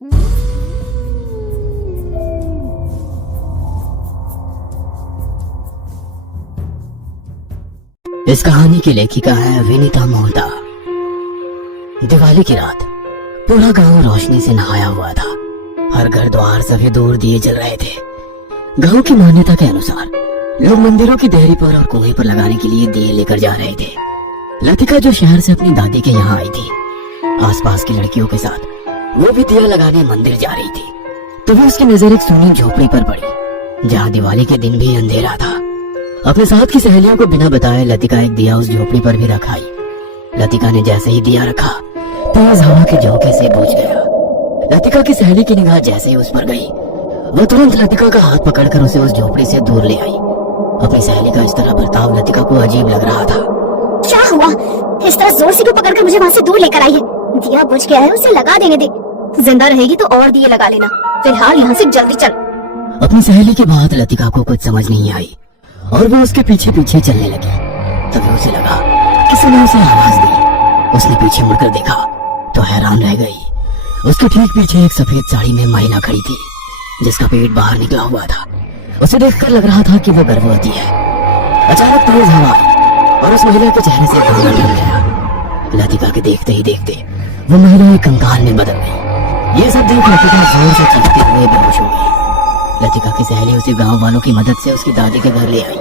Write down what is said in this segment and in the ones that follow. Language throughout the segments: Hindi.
इस कहानी की लेखिका है विनीता मोहता। दिवाली की रात पूरा गांव रोशनी से नहाया हुआ था। हर घर द्वार सभी दूर दिए जल रहे थे। गांव की मान्यता के अनुसार लोग मंदिरों की देहरी पर और कुएं पर लगाने के लिए दिए लेकर जा रहे थे। लतिका जो शहर से अपनी दादी के यहाँ आई थी, आसपास की लड़कियों के साथ वो भी दिया लगाने मंदिर जा रही थी। तभी उसकी नजर एक सूनी झोपड़ी पर पड़ी, जहाँ दिवाली के दिन भी अंधेरा था। अपने साथ की सहेलियों को बिना बताए लतिका एक दिया उस झोपड़ी पर भी रख आई। लतिका ने जैसे ही दिया रखा, तेज हवा के झोंके से बुझ गया। लतिका की सहेली की निगाह जैसे ही उस पर गई, वो तुरंत लतिका का हाथ पकड़कर उसे उस झोपड़ी से दूर ले आई। अपनी सहेली का इस तरह बर्ताव लतिका को अजीब लग रहा था। क्या हुआ? इस तरह जोर से क्यों पकड़कर मुझे वहाँ से दूर लेकर आई है? दिया बुझ गया है, उसे लगा देने दे। जिंदा रहेगी तो और दिए लगा लेना। फिलहाल यहाँ से जल्दी चल। अपनी सहेली की बात लतिका को कुछ समझ नहीं आई और वो उसके पीछे पीछे चलने लगी। तभी उसे लगा किसी ने उसे आवाज दी। उसने पीछे मुड़कर देखा तो हैरान रह गई। उसके ठीक पीछे एक सफेद साड़ी में महिला खड़ी थी, जिसका पेट बाहर निकला हुआ था। उसे देखकर लग रहा था कि वो गर्भवती है। अचानक तेज हवा आई और उस महिला के चेहरे से धुआं निकल गया। लतिका के देखते ही देखते वो महिला एक कंकाल में बदल गई। ये सब देख लतिका जोर से चीखते हुए बेहोश हो गई। लतिका की सहेली उसे गांव वालों की मदद से उसकी दादी के घर ले आई।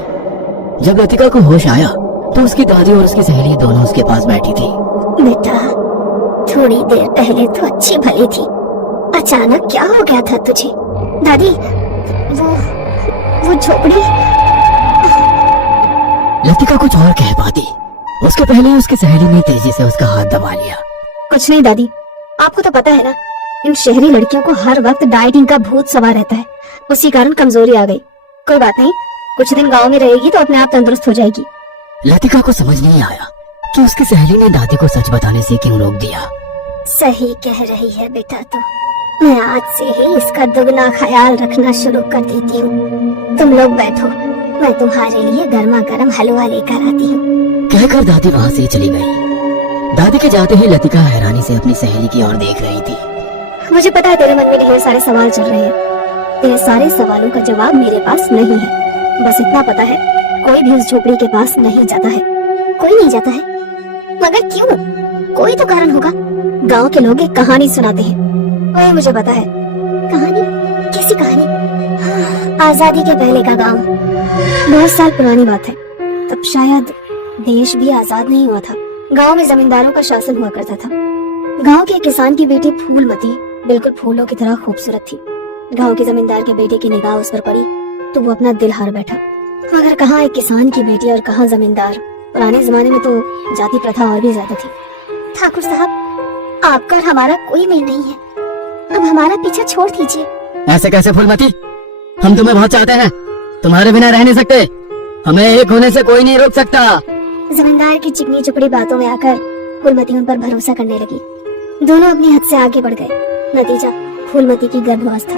जब लतिका को होश आया तो उसकी दादी और उसकी सहेली दोनों उसके पास बैठी थी। बेटा, थोड़ी देर पहले तो अच्छी भली थी, अचानक क्या हो गया था तुझे? दादी, वो झोपड़ी। लतिका कुछ और कह पाती, उसके पहले उसकी सहेली ने तेजी से उसका हाथ दबा लिया। कुछ नहीं दादी, आपको तो पता है ना, इन शहरी लड़कियों को हर वक्त डाइटिंग का भूत सवार रहता है, उसी कारण कमजोरी आ गई। कोई बात नहीं, कुछ दिन गांव में रहेगी तो अपने आप तंदुरुस्त हो जाएगी। लतिका को समझ नहीं आया कि उसकी सहेली ने दादी को सच बताने से क्यों रोक दिया। सही कह रही है बेटा, तो मैं आज से ही इसका दुगना ख्याल रखना शुरू कर देती हूँ। तुम लोग बैठो, मैं तुम्हारे लिए गर्मा गर्म हलवा लेकर आती हूँ। कहकर दादी वहाँ से चली गई। दादी के जाते ही लतिका हैरानी से अपनी सहेली की ओर देख रही थी। मुझे पता है तेरे मन में ढेर सारे सवाल चल रहे हैं। तेरे सारे सवालों का जवाब मेरे पास नहीं है। बस इतना पता है, कोई भी उस झोपड़ी के पास नहीं जाता है। कोई नहीं जाता है? मगर क्यों? कोई तो कारण होगा। गांव के लोग एक कहानी सुनाते हैं, वही मुझे पता है। कहानी? कैसी कहानी? आजादी के पहले का गांव। बहुत साल पुरानी बात है। तब शायद देश भी आजाद नहीं हुआ था। गांव में जमींदारों का शासन हुआ करता था। गांव के किसान की बेटी फूलमती बिल्कुल फूलों की तरह खूबसूरत थी। गांव के जमींदार के बेटे की निगाह उस पर पड़ी तो वो अपना दिल हार बैठा। मगर कहाँ एक किसान की बेटी और कहाँ जमींदार। पुराने जमाने में तो जाति प्रथा और भी ज्यादा थी। ठाकुर साहब, आपका और हमारा कोई मेल नहीं है, अब हमारा पीछा छोड़ दीजिए। ऐसे कैसे फूलमती? हम तुम्हें बहुत चाहते हैं, तुम्हारे बिना रह नहीं सकते। हमें एक होने से कोई नहीं रोक सकता। जमींदार की चिकनी चुपड़ी बातों में आकर फूलमती उन पर भरोसा करने लगी। दोनों अपनी हद से आगे बढ़ गए। नतीजा फूलमती की गर्भावस्था।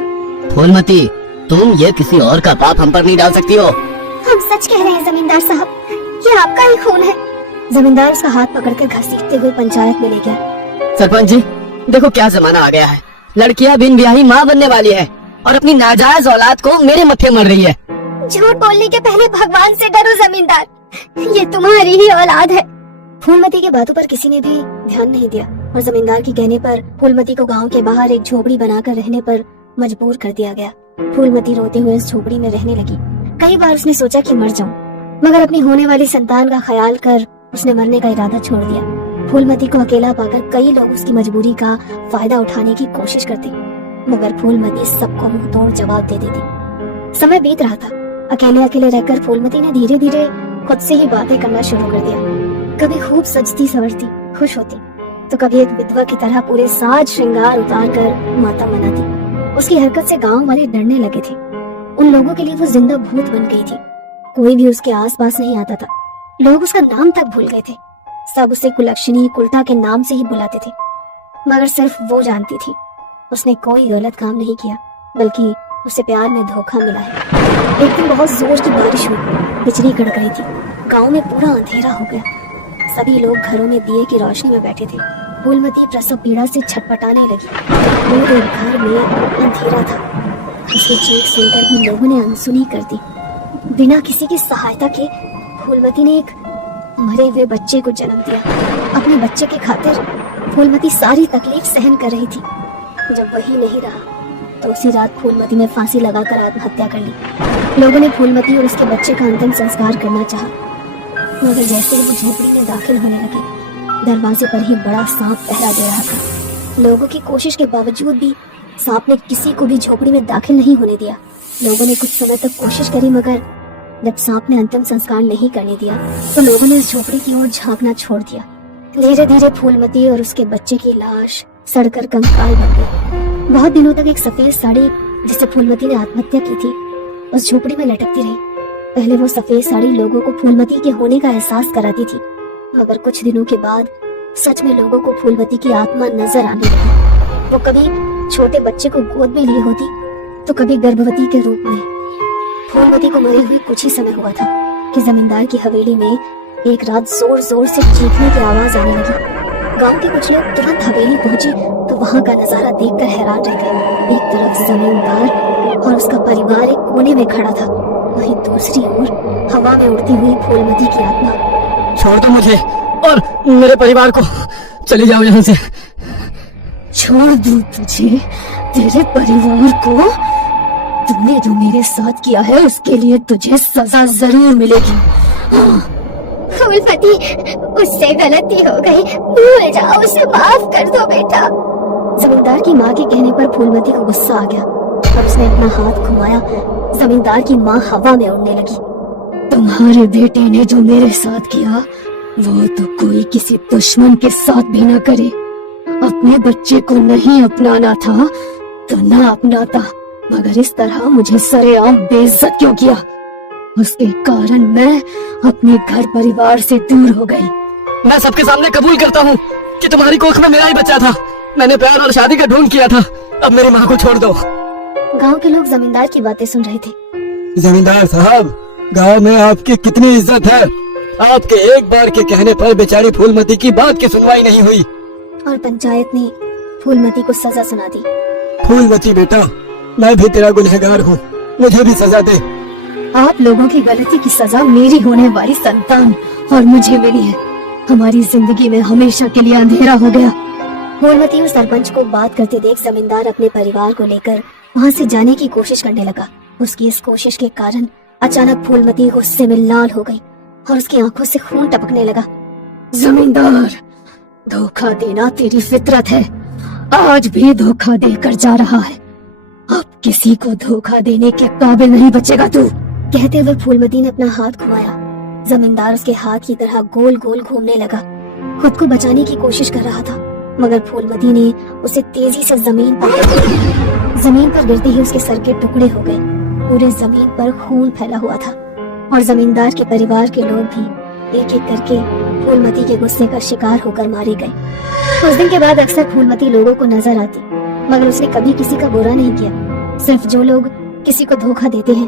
फूलमती, तुम ये किसी और का पाप हम पर नहीं डाल सकती हो। हम सच कह रहे हैं जमींदार साहब, ये आपका ही खून है। जमींदार उसका हाथ पकड़कर घसीटते हुए पंचायत में ले गया। सरपंच जी, देखो क्या जमाना आ गया है। लड़कियां बिन ब्याही माँ बनने वाली है और अपनी नाजायज औलाद को मेरे मत्थे मर रही है। झूठ बोलने के पहले भगवान से डरो जमींदार, ये तुम्हारी ही औलाद है। फूलमती की बातों पर किसी ने भी ध्यान नहीं दिया और जमींदार के कहने पर फूलमती को गांव के बाहर एक झोपड़ी बनाकर रहने पर मजबूर कर दिया गया। फूलमती रोते हुए उस झोपड़ी में रहने लगी। कई बार उसने सोचा कि मर जाऊं, मगर अपनी होने वाली संतान का ख्याल कर उसने मरने का इरादा छोड़ दिया। फूलमती को अकेला पाकर कई लोग उसकी मजबूरी का फायदा उठाने की कोशिश करते, मगर फूलमती सबको मुंह तोड़ जवाब दे देती। समय बीत रहा था। अकेले अकेले रहकर फूलमती ने धीरे धीरे खुद से ही बातें करना शुरू कर दिया। कभी खूब सजती संवरती, खुश होती, तो कभी एक विधवा की तरह पूरे साज श्रृंगार उतार कर माता मनाती। उसकी हरकत से गांव वाले डरने लगे थे। उन लोगों के लिए वो जिंदा भूत बन गई थी। कोई भी उसके आसपास नहीं आता था। लोग उसका नाम तक भूल गए थे। सब उसे कुलक्षणी, कुलटा के नाम से ही बुलाते थे। मगर सिर्फ वो जानती थी उसने कोई गलत काम नहीं किया, बल्कि उसे प्यार में धोखा मिला है। एक दिन बहुत जोर की बारिश हुई, बिजली कड़क रही थी। गांव में पूरा अंधेरा हो गया। सभी लोग घरों में दिए की रोशनी में बैठे थे। फूलमती प्रसव पीड़ा से छटपटाने लगी। पूरे घर में अंधेरा था। उसकी चीख सुनकर भी लोगों ने अनसुनी कर दी। बिना किसी की सहायता के फूलमती ने एक मरे हुए बच्चे को जन्म दिया। अपने बच्चे के खातिर फूलमती सारी तकलीफ सहन कर रही थी। जब वही नहीं रहा तो उसी रात फूलमती ने फांसी लगाकर आत्महत्या कर ली। लोगों ने फूलमती और उसके बच्चे का अंतिम संस्कार करना चाहा, मगर जैसे ही वो झोपड़ी में दाखिल होने लगे, दरवाजे पर ही बड़ा सांप पहरा दे रहा था। लोगों की कोशिश के बावजूद भी सांप ने किसी को भी झोपड़ी में दाखिल नहीं होने दिया। लोगों ने कुछ समय तक कोशिश करी, मगर जब सांप ने अंतिम संस्कार नहीं करने दिया तो लोगों ने उस झोपड़ी की ओर झांकना छोड़ दिया। धीरे धीरे फूलमती और उसके बच्चे की लाश सड़कर कंकाल बन गई। बहुत दिनों तक एक सफेद साड़ी जिसे फूलमती ने आत्महत्या की थी उस झोपड़ी में लटकती रही। पहले वो सफेद साड़ी लोगों को फूलमती के होने का एहसास कराती थी, मगर कुछ दिनों के बाद सच में लोगों को फूलमती की आत्मा नजर आने लगी। वो कभी छोटे बच्चे को गोद में लिए होती तो कभी गर्भवती के रूप में। फूलमती को मरे हुए कुछ ही समय हुआ था कि जमींदार की हवेली में एक रात जोर जोर से चीखने की आवाज आने लगी। गांव के कुछ लोग तुरंत हवेली पहुंचे तो वहां का नजारा देखकर हैरान रह गए। एक तरफ जमींदार और उसका परिवार एक कोने में खड़ा था, वहीं दूसरी ओर हवा में उड़ती हुई फूलमती की आत्मा। छोड़ दो मुझे और मेरे परिवार को, चले जाओ यहाँ से। छोड़ दूं तुझे, तेरे परिवार को? तूने जो मेरे साथ किया है उसके लिए तुझे सजा जरूर मिलेगी। फूलमती, उससे गलती हो गई, भूल जाओ, उसे माफ कर दो बेटा। जमींदार की माँ के कहने पर फूलमती को गुस्सा आ गया और उसने अपना हाथ घुमाया। जमींदार की माँ हवा में उड़ने लगी। तुम्हारे बेटे ने जो मेरे साथ किया वो तो कोई किसी दुश्मन के साथ भी न करे। अपने बच्चे को नहीं अपनाना था तो न अपनाता, मगर इस तरह मुझे सरेआम बेइज्जत क्यों किया? उसके कारण मैं अपने घर परिवार से दूर हो गई। मैं सबके सामने कबूल करता हूँ कि तुम्हारी कोख में मेरा ही बच्चा था। मैंने प्यार और शादी का ढोंग किया था। अब मेरी माँ को छोड़ दो। गांव के लोग जमींदार की बातें सुन रहे थे। जमींदार साहब, गांव में आपकी कितनी इज्जत है। आपके एक बार के कहने पर बेचारी फूलमती की बात की सुनवाई नहीं हुई और पंचायत ने फूलमती को सजा सुना दी। फूलमती बेटा, मैं भी तेरा गुनहगार हूँ, मुझे भी सजा दे। आप लोगों की गलती की सजा मेरी होने वाली संतान और मुझे मिली है। हमारी जिंदगी में हमेशा के लिए अंधेरा हो गया। फूलमती और सरपंच को बात करते देख जमींदार अपने परिवार को लेकर वहाँ से जाने की कोशिश करने लगा। उसकी इस कोशिश के कारण अचानक फूलमती गुस्से में लाल हो गई और उसकी आंखों से खून टपकने लगा। जमींदार, धोखा देना तेरी फितरत है, आज भी धोखा देकर जा रहा है। अब किसी को धोखा देने के काबिल नहीं बचेगा तू। कहते हुए फूलमती ने अपना हाथ घुमाया। जमींदार उसके हाथ की तरह गोल गोल घूमने लगा। खुद को बचाने की कोशिश कर रहा था, मगर फूलमती ने उसे तेजी से जमीन पर गिरते ही उसके सर के टुकड़े हो गए। पूरे जमीन पर खून फैला हुआ था और जमींदार के परिवार के लोग भी एक एक करके फूलमती के गुस्से का शिकार होकर मारे गए। उस दिन के बाद अक्सर फूलमती लोगों को नजर आती, मगर उसने कभी किसी का बुरा नहीं किया। सिर्फ जो लोग किसी को धोखा देते हैं,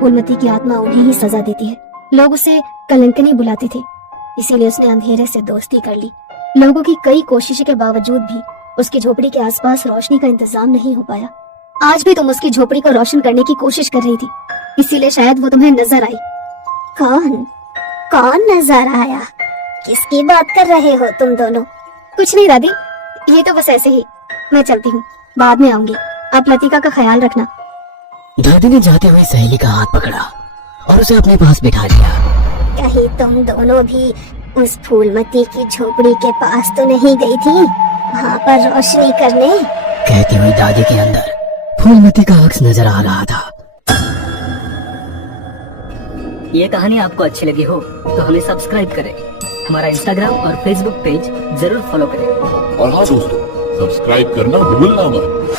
फूलमती की आत्मा उन्हें ही सजा देती है। लोग उसे कलंकनी बुलाते थे, इसीलिए उसने अंधेरे से दोस्ती कर ली। लोगों की कई कोशिशों के बावजूद भी उसकी झोपड़ी के आसपास रोशनी का इंतजाम नहीं हो पाया। आज भी तुम उसकी झोपड़ी को रोशन करने की कोशिश कर रही थी, इसीलिए शायद वो तुम्हें नजर आई। कौन नजर आया? किसकी बात कर रहे हो तुम दोनों? कुछ नहीं दादी, ये तो बस ऐसे ही। मैं चलती हूँ, बाद में आऊंगी। आप लतिका का ख्याल रखना। दादी ने जाते हुए सहेली का हाथ पकड़ा और उसे अपने पास बिठा लिया। कहीं तुम दोनों भी उस फूलमती की झोपड़ी के पास तो नहीं गई थी, वहाँ पर रोशनी करने? कहती हुई दादी के अंदर फूलमती का अक्स नजर आ रहा था। ये कहानी आपको अच्छी लगी हो तो हमें सब्सक्राइब करें, हमारा इंस्टाग्राम और फेसबुक पेज जरूर फॉलो करें। और हाँ दोस्तों, सब्सक्राइब करना भूलना मत।